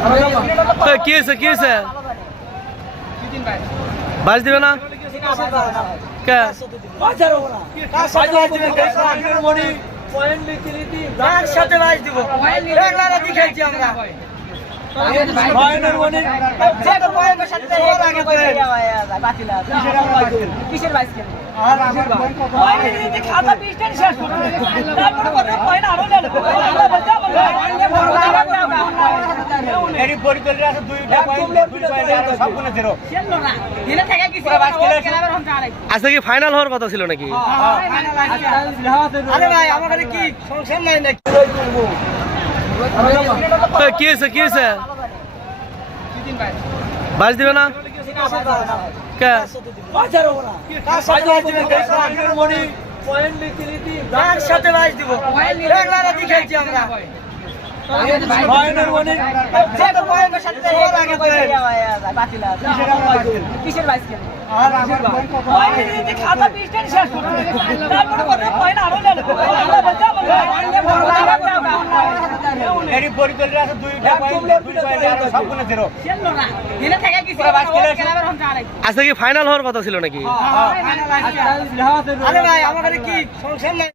কি হয়েছে কি হয়েছে? বাস দিবে না কে? সাথে বাস দিব দেখেছি আমরা কিসের বাইস কেন খাতা পিস্টেন শেষ আজকে কি ফাইনাল হওয়ার কথা ছিল নাকি? আরে ভাই আমার কি সংসার নাই নাকি? কি হয়েছে কি হয়েছে? বাস দিবে না কে? সাথে বাস দিব দেখেছি আমরা কিসের বাইস কেন খাতা পিস্টেন শেষ আজকে কি ফাইনাল হওয়ার কথা ছিল নাকি? আরে ভাই আমার কি সংসার নাই।